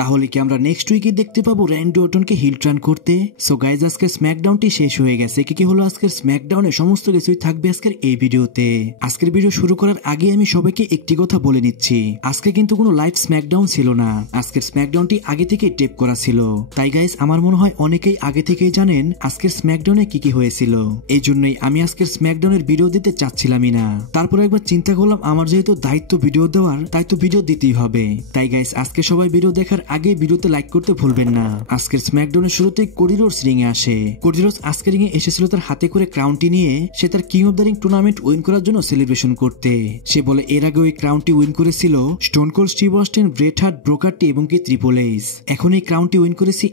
তাহলে কি আমরা নেক্সট উইকে দেখতে পাবো র্যান্ডি অর্টনকে হিল টার্ন করতে? সো গাইজ আজকে স্ম্যাকডাউনটি শেষ হয়ে গেছে। কি হলো আজকের স্ম্যাকডাউনে সমস্ত কিছুই থাকবে আজকের এই ভিডিওতে। আজকের ভিডিও শুরু করার আগে আমি সবাইকে একটি কথা বলে নিচ্ছি, আজকে কিন্তু কোনো লাইভ স্ম্যাকডাউন ছিল না। আজকের স্ম্যাকডাউনটি আগে থেকে টেপ করা ছিল। তাই গাইজ আমার মনে হয় অনেকেই আগে থেকেই জানেন আজকের স্ম্যাকডাউনে কি হয়েছিল। এই জন্যই আমি আজকের স্ম্যাকডাউনের ভিডিও দিতে চাচ্ছিলামই না। তারপরে একবার চিন্তা করলাম আমার যেহেতু দায়িত্ব ভিডিও দেওয়ার, তাই তো ভিডিও দিতেই হবে। তাই গাইজ আজকে সবাই ভিডিও দেখার আগে ভিডিওতে লাইক করতে ভুলবেন না। আজকের স্ম্যাকডাউনের শুরুতেই কোডি রোডস রিং এ আসে। কোডি রোডস আজকে রিং এ এসেছিল তার হাতে করে ক্রাউনটি নিয়ে সে তার king of the ring tournament win করার জন্য সেলিব্রেশন করতে। সে বলে এর আগে ওই ক্রাউনটি উইন করেছিল Stone Cold Steve Austin, Bret Hart, ব্রোক টি এবং কি ট্রিপল এইচ। এখন এই ক্রাউনটি উইন করেছি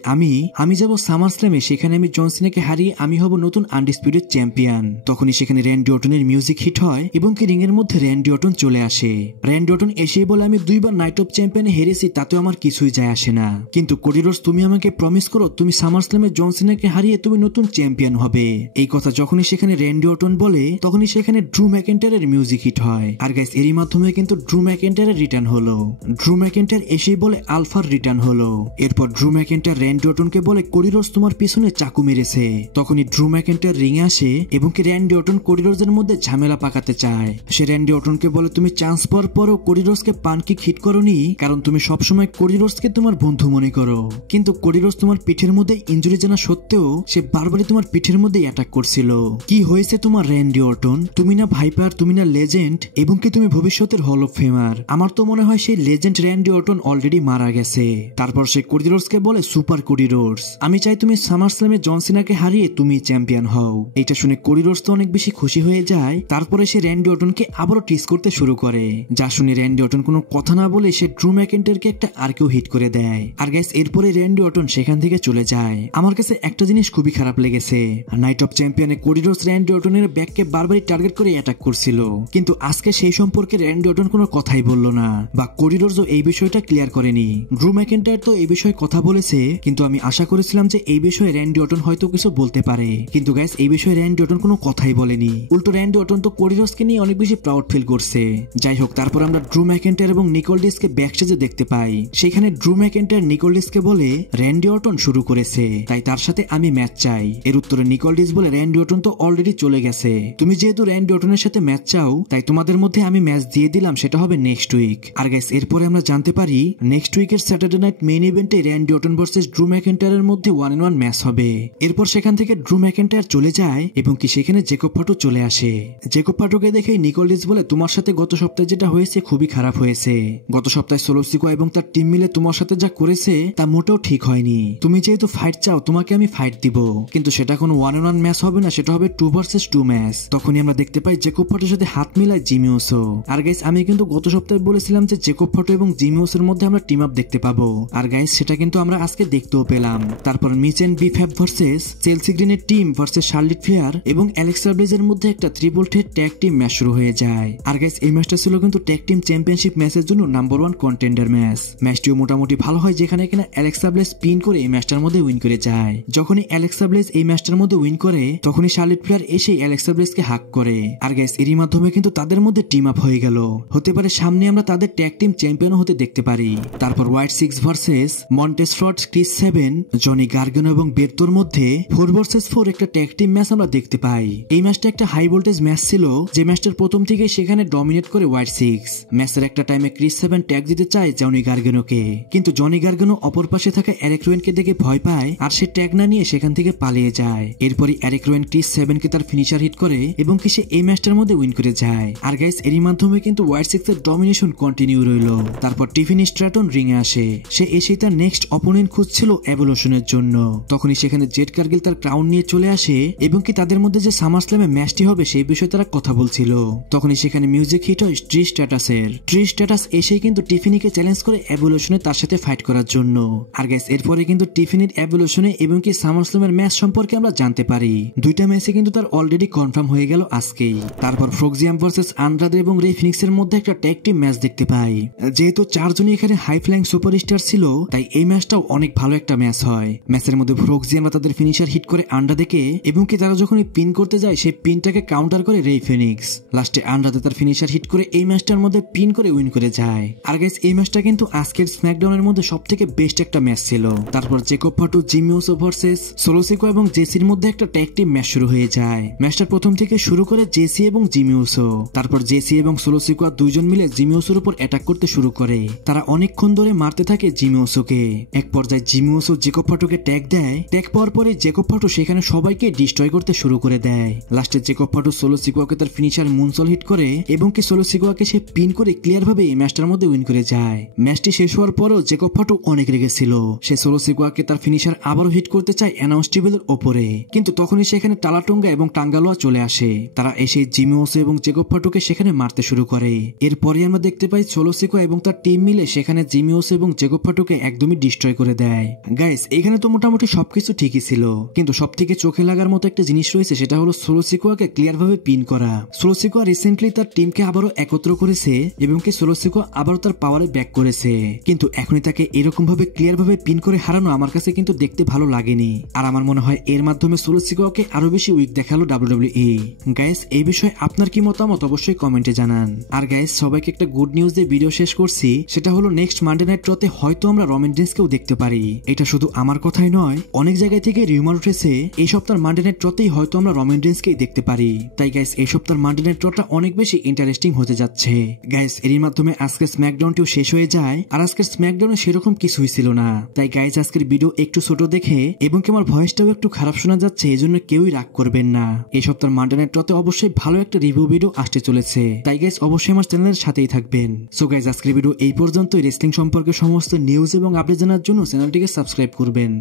আমি যাব সামার স্ল্যামে, সেখানে আমি জন সিনাকে হারিয়ে আমি হব নতুন আনডিসপিউটেড চ্যাম্পিয়ন। তখনই সেখানে র্যান্ডি অর্টনের মিউজিক হিট হয় এবং কি রিং এর মধ্যে র্যান্ডি অর্টন চলে আসে। র্যান্ডি অর্টন এসে বলে আমি 2 বার নাইট অফ চ্যাম্পিয়নে হেরেছি, তাতে আমার কিছুই যায় আসে না, কিন্তু কোডি রোডস তুমি আমাকে প্রমিস করো তুমি সামার স্ল্যামে জন সিনাকে হারিয়ে তুমি নতুন চ্যাম্পিয়ন হবে। এই কথা যখনই সেখানে র্যান্ডি অর্টন বলে তখনই সেখানে ড্রু ম্যাকেন্টায়ারের মিউজিক হিট হয়। আর গাইস এরই মাধ্যমে কিন্তু ড্রু ম্যাকেন্টায়ারের রিটার্ন হলো। ড্রু ম্যাকেন্টায়ার এসেই বলে আলফার রিটার্ন হলো। এরপর ড্রু ম্যাকেন্টায়ার র্যান্ডি অর্টনকে বলে কোডি রোডস তোমার পিছনে চাকু মেরেছে। তখনই ড্রু ম্যাকেন্টায়ার রিং এ আসে এবং কি র্যান্ডি অর্টন কোডি রোডসের মধ্যে ঝামেলা পাকাতে চায়। সে র্যান্ডি অর্টনকে বলে তুমি চান্স পাওয়ার পরও কোডি রোডসকে পানকিক হিট করোনি, কারণ তুমি সবসময় কোডি রোডসকে তোমার বন্ধু মনে করো। কিন্তু কোডি রোডস তোমার পিঠের মধ্যে ইনজুরি জানা সত্ত্বেও সে বারবারই তোমার পিঠের মধ্যে অ্যাটাক করছিল। কি হয়েছে তোমার র্যান্ডি অর্টন? তুমি না ভাইপার, তুমি না লেজেন্ড, এবং কি তুমি ভবিষ্যতের হল অফ ফেমার। আমার তো মনে হয় সেই লেজেন্ড র্যান্ডি অর্টন অলরেডি মারা গেছে। তারপর সে কোডি রোডসকে বলে সুপার কোডি রোডস, আমি চাই তুমি সামার স্ল্যামে জন সিনাকে হারিয়ে তুমি চ্যাম্পিয়ন হও। এটা শুনে কোডি রোডস তো অনেক বেশি খুশি হয়ে যায়। তারপরে সে র্যান্ডি অর্টনকে আবারও টিস করতে শুরু করে, যা শুনে র্যান্ডি অর্টন কোনো কথা না বলে সে ড্রু ম্যাকেন্টায়ারকে একটা আরকেও হিট করে দেয়। আর গাইস এরপরে র্যান্ডি অর্টন সেখান থেকে চলে যায়। আমার কাছে একটা জিনিস খুবই খারাপ লেগেছে, নাইট অফ চ্যাম্পিয়নে কোডি রোডস র্যান্ডি অর্টনের ব্যাককে বারবারই টার্গেট করে অ্যাটাক করছিল, কিন্তু আজকে সেই সম্পর্কে র্যান্ডি অর্টন কোনো কথাই বলল না, বা কোডি রোডসও এই বিষয়টা ক্লিয়ার করেনি। ড্রু ম্যাকেন্টায়ার তো এই বিষয়ে কথা বলেছে, কিন্তু আমি আশা করেছিলাম যে এই বিষয়ে র্যান্ডি অর্টন হয়তো কিছু বলতে পারে, কিন্তু গাইস এই বিষয়ে র্যান্ডি অর্টন কোনো কথাই বলেনি। উল্টো র্যান্ডি অর্টন তো কোডি রোডসকে নিয়ে অনেক বেশি প্রাউড ফিল করছে। যাই হোক, তারপর আমরা ড্রু ম্যাকেন্টায়ার এবং নিকোল ডিসকে ব্যাকস্টেজে দেখতে পাই। সেখানে ড্রু ম্যাকেন্টায়ার নিকোল ডিসকে বলে র্যান্ডি অর্টন শুরু করেছে, তাই তার সাথে আমি ম্যাচ চাই। এর উত্তরে নিকোল ডিস বলে র্যান্ডি অর্টন তো অলরেডি চলে গেছে, তুমি যেহেতু র্যান্ডি অর্টনের সাথে ম্যাচ চাও তাই তোমাদের মধ্যে আমি ম্যাচ দিয়ে দিলাম, সেটা হবে নেক্সট উইক। আর গাইস এরপরে আমরা জানতে পারি নেক্সট উইকের স্যাটারডে নাইট মেইন ইভেন্টে র্যান্ডি অর্টন ভার্সেস ড্রু ম্যাকেন্টায়ারের মধ্যে 1-on-1 ম্যাচ হবে। এরপর সেখান থেকে ড্রু ম্যাকেন্টায়ার চলে যায় এবং কি সেখানে জেকব ফাটো চলে আসে। জেকব ফাটোকে দেখে নিকোল ডিস বলে তোমার সাথে গত সপ্তাহে যেটা হয়েছে খুবই খারাপ হয়েছে। গত সপ্তাহে সোলো সিকোয়া এবং তার টিম মিলে তোমার সাথে যা করেছে তা মোটেও ঠিক হয়নি। তুমি যেহেতু ফাইট চাও তোমাকে আমি ফাইট দিব, কিন্তু সেটা কোনো 1-on-1 ম্যাচ হবে না, সেটা হবে 2 ভার্সেস 2 ম্যাচ। তখনই আমরা দেখতে পাই জেকব ফাটোর সাথে হাত মিলায় জিমি উসো। আর গাইস আমি কিন্তু গত সপ্তাহে বলেছিলাম যে জেকব ফাটো এবং জিমি উসোর মধ্যে আমরা টিম আপ দেখতে পাবো, আর গাইস সেটা কিন্তু আমরা আজকে দেখতেও পেলাম। তারপর Mitch and B Fab versus Chelsea গ্রিনের টিম ভার্সেস শার্লেট ফ্লেয়ার এবং অ্যালেক্সা ব্লেজের মধ্যে একটা triple threat tag team match শুরু হয়ে যায়। আর গাইস এই ম্যাচটা ছিল কিন্তু ট্যাগ টিম চ্যাম্পিয়নশিপ ম্যাচের জন্য নাম্বার 1 কন্টেন্ডার ম্যাচ। ম্যাচটিও মোটামুটি ভালো হয়, যেখানে কিনা অ্যালেক্সা ব্লেজ স্পিন করে এই ম্যাচটার মধ্যে উইন করে যায়। যখনই অ্যালেক্সা ব্লেজ এই ম্যাচটার মধ্যে উইন করে তখনই শার্লেট ফ্লেয়ার এসে অ্যালেক্সা ব্লেজকে হাক করে। আর গাইস এরই মাধ্যমে কিন্তু তাদের মধ্যে টিম আপ হয়ে গেল, হতে পারে সামনে আমরা তাদের ট্যাগ টিম চ্যাম্পিয়ন হতে দেখতে পারি। তারপর Wyatt 6 versus Montez Ford, Chris 7, Johnny Gargano এবং বেরতোর মধ্যে 4 ভার্সেস 4 একটা ট্যাগ টিম ম্যাচ আমরা দেখতে পাই। এই ম্যাচটা একটা হাই ভোল্টেজ ম্যাচ ছিল, যে ম্যাচটার প্রথম থেকে সেখানে ডমিনেট করে হোয়াইট 6। ম্যাচের একটা টাইমে ক্রিস 7 ট্যাগ দিতে চায় জনি গার্গানোকে, কিন্তু জনি গার্গানো অপর পাশে থাকা এরিক রোয়েনকে দেখে ভয় পায় আর সে ট্যাগ না নিয়ে সেখান থেকে পালিয়ে যায়। এরপরই এরিক রোয়েন ক্রিস 7কে তার ফিনিশার হিট করে এবং কি সে এই ম্যাচটার মধ্যে উইন করে যায়। আর গাইস এরই মাধ্যমে কিন্তু হোয়াইট 6 এর ডমিনেশন কন্টিনিউ রইল। তারপর টিফিনি স্ট্র্যাটন রিং এ আসে। সে এসে তার নেক্সট অপোনেন্ট খুঁজছিল এভলিউশনের জন্য। তখনই সেখানে জেড কার্গিল তার ক্রাউন নিয়ে চলে আসে এবং কি তাদের মধ্যে যে সামার স্ল্যামে ম্যাচটি হবে সেই বিষয়ে তারা কথা বলছিল। তখনই সেখানে মিউজিক হিট হয় ট্রি স্ট্যাটাসের। ট্রি স্ট্যাটাস এসেই কিন্তু টিফিনিকে চ্যালেঞ্জ করে এভলিউশনে তার সাথে ফাইট করার জন্য। আর গাইস এরপরে কিন্তু টিফিনির এভলিউশনে এবং কি সামার স্ল্যামের ম্যাচ সম্পর্কে আমরা জানতে পারি। দুইটা ম্যাচে কিন্তু তার অলরেডি কনফার্ম হয়ে গেল আজকেই। তারপর ফ্রক্সিয়াম ভার্সেস আন্দ্রাদে এবং রে ফিনিক্সের মধ্যে একটা ট্যাগ টিম ম্যাচ দেখতে পাই। যেহেতু 4 জনই এখানে হাই ফ্লাইং সুপারস্টার ছিল তাই এই ম্যাচটাও অনেক ভালো একটা ম্যাচ হয়। ম্যাচের মধ্যে ফ্রক্সিয়ামরা তাদের ফিনিশার হিট করে আন্ডাদেকে এবং কি তারা যখন পিন করতে যায় সেই পিনটাকে কাউন্টার করে রে ফিনিক্স। লাস্টে আন্ডাদে তার ফিনিশার হিট করে এই ম্যাচটার মধ্যে পিন করে উইন করে যায়। আর গাইস এই ম্যাচটা কিন্তু আজকের স্ম্যাকডাউনের স্ম্যাকডাউনের মধ্যে সবথেকে বেস্ট একটা ম্যাচ ছিল। তারপর Jacob Fatu, Jimmy Uso versus Solo Sikoa এবং জেসির মধ্যে একটা ট্যাগ টিম ম্যাচ শুরু হয়ে যায়। ম্যাচটা প্রথম থেকে শুরু করে জেসি এবং জিমি উসো। তারপর জেসি এবং সোলো সিকোয়া দুইজন মিলে জিমি উসোর উপর অ্যাটাক করতে শুরু করে। তারা অনেকক্ষণ ধরে মারতে থাকে জিমি উসোকে। এক পর্যায়ে জিমি উসো জেকব ফাটুকে ট্যাগ দেয়। ট্যাগ পাওয়ার পরে জেকব ফাটু সেখানে সবাইকে ডিস্ট্রয় করতে শুরু করে দেয়। লাস্টে জেকব ফাটু সোলো সিকোয়াকে তার ফিনিশার মুনসল হিট করে এবং কি সোলো সিকোয়াকে সে পিন করে ক্লিয়ার ভাবে এই ম্যাচটার মধ্যে উইন করে যায়। ম্যাচটি শেষ হওয়ার পরও জেকব ফাটু অনেক রেগেছিল। সে সোলো সিকোয়াকে তার ফিনিশার আবারও হিট করতে চায় অ্যানাউন্স টেবিলের ওপরে, কিন্তু তখনই সেখানে টালাটুঙ্গা এবং টাঙ্গালোয়া চলে আসে। তারা এসে জিমি উসো এবং জেকব ফাটুকে সেখানে মারতে শুরু করে। এরপরে আমরা দেখতে পাই সোলো সিকোয়া এবং তার টিম মিলে সেখানে জিমি উসো এবং জেকব ফাটুকে একদমই ডিস্ট্রয় করে দেয়। গাইস, এখানে তো মোটামুটি সবকিছু ঠিকই ছিল, কিন্তু সবথেকে চোখে লাগার মতো একটা জিনিস রয়েছে, সেটা হলো সোলো সিকোয়াকে ক্লিয়ার ভাবে পিন করা। সোলো সিকোয়া রিসেন্টলি তার টিমকে আবারও একত্র করেছে এবং কি সোলো সিকোয়া আবারও তার পাওয়ারে ব্যাক করেছে, কিন্তু এখনই তাকে এরকম ভাবে ক্লিয়ার ভাবে পিন করে হারানো আমার কাছে কিন্তু দেখতে ভালো লাগেনি। আর আমার মনে হয় এর মাধ্যমে সোলো সিকোয়াকে আরো বেশি উইক দেখালো WWE। গাইস, এই বিষয়ে আপনার কি মতামত অবশ্যই কমেন্টে জানান। আর গাইস, সবাইকে একটা গুড নিউজ দিয়ে ভিডিও শেষ করছি, সেটা হলো নেক্সট মানডে নাইট রতে হয়তো আমরা রমান রেন্সকেও দেখতে পারি। এটা শুধু আমার কথাই নয়, অনেক জায়গা থেকে রিউমার উঠেছে এই সপ্তাহের মানডে নাইট রতেই হয়তো আমরা রমান রেন্সকেই দেখতে পারি। তাই গাইস, এই সপ্তাহের মানডে নাইট রটা অনেক বেশি ইন্টারেস্টিং হতে যাচ্ছে। গাইস, এর মাধ্যমে আজকের স্ম্যাকডাউনটিও শেষ হয়ে যায়। আর আজকের স্ম্যাকডাউনে সেরকম কিছুই ছিল না। তাই গাইস, আজকের ভিডিও একটু ছোট দেখে এবং কি আমার ভয়েসটাও একটু খারাপ শোনা যাচ্ছে, এই জন্য কেউই রাগ করবেন না। এই সপ্তাহের মানডে নাইট রতে অবশ্যই ভালো একটা রিভিউ ভিডিও আসতে চলেছে। তাই গাইস, অবশ্যই আমার চ্যানেলের সাথেই থাকবেন। সো গাইস, আজকের ভিডিও এই পর্যন্ত। রেসলিং সম্পর্কে সমস্ত নিউজ এবং আপডেট জানার জন্য চ্যানেলটিকে সাবস্ক্রাইব করবেন।